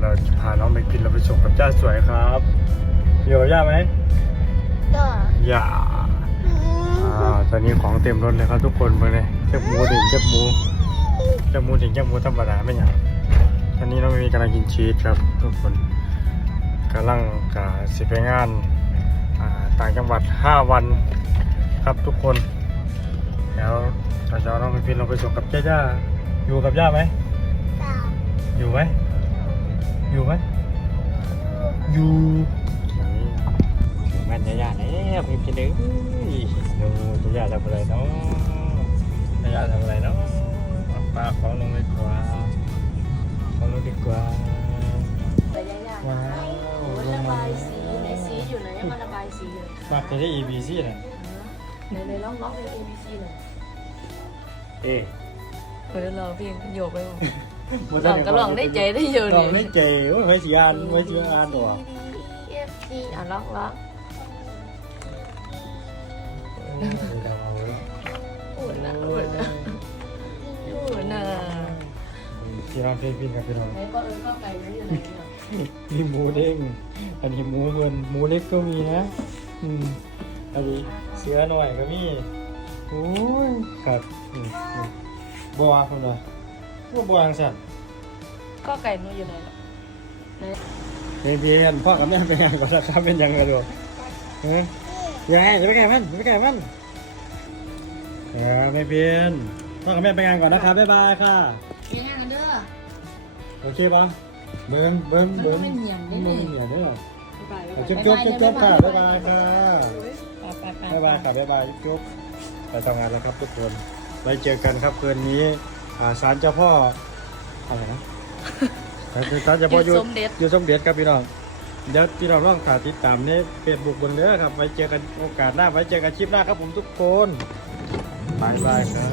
เราจะพาน้องไปกินเราไปส่งกับย่าสวยครับอยู่กับย่าไหมก็อย่าอ่าตอนนี้ของเต็มรถเลยครับทุกคนมาเลยเจ็บหมูดิ่งเจ็บหมูเจ็บหมูดิ่งเจ็บหมูธรรมดาไม่อย่างตอนนี้น้องมีกำลังกินชีสครับ ทุกคนกำลังกับสิไปงานอ่าต่างจังหวัด 5 วันครับทุกคน แล้วเราจะเอาน้องไปพินเราไปส่งกับย่าย่าอยู่กับย่าไหมตาอยู่ไหม อยู่ไหมอยู่แม่นจะยาแล้วพิมพ์จะดื้อดูจะยาทำอะไรเนาะจะยาทำอะไรเนาะปลาของลงดีกว่าของลงดีกว่าว้าวมันระบายสีไหนสีอยู่ไหนมันระบายสีอยู่มาจะได้ E B C น่ะไหนไหนลองร้องเพลง A B C หน่อยเอ๊ะเออเราเพลงโยกไปหมด ลองก็ลองได้ใจได้อยู่ลองได้ใจว่าไว้สีอ่านไว้สีอ่านตัวเอฟซีอะร้องร้องพูดนะพูดนะพูดนะที่ร้านเพลงพินกับพี่น้องไหนก็เออเข้าไก่นะอยู่ไหนเนี่ยมีหมูเด้งอันนี้หมูเพิ่นหมูเล็กก็มีนะ อืมอันนี้เสือหน่อยก็มีโอ้ยครับอืมอืมบัวคนละ บัวบัวจังสันก็ไก่หนูอยู่ไหนล่ะไหนเพียนเพียนพ่อกับแม่เป็นยังก่อนนะครับเป็นยังไงลูกเฮ้ยยังไงจะไปไกลมันจะไปไกลมันเออไม่เพียนพ่อกับแม่ไปงานก่อนนะครับบ๊ายบายค่ะเลี้ยงกันเด้อโอเคปะเบิ้งเบิ้งเบิ้งมันเหนียวเด้อมันเหนียวเด้อไปเอาจุ๊บจุ๊บจุ๊บจุ๊บค่ะบ๊ายบายค่ะไปไปบ๊ายบายครับบ๊ายบายจุ๊บไปทำงานแล้วครับทุกคนไว้เจอกันครับคืนนี้อ่า ศาลเจ้าพ่ออะไรนะศาลเจ้าพ่ออยู่สมเด็จอยู่สมเด็จครับพี่น้องเดี๋ยวพี่น้องลองขาติดตามในเฟซบุ๊กบนเด้อครับไว้เจอกันโอกาสหน้าไว้เจอกันคลิปหน้าครับผมทุกคนบายบายครับ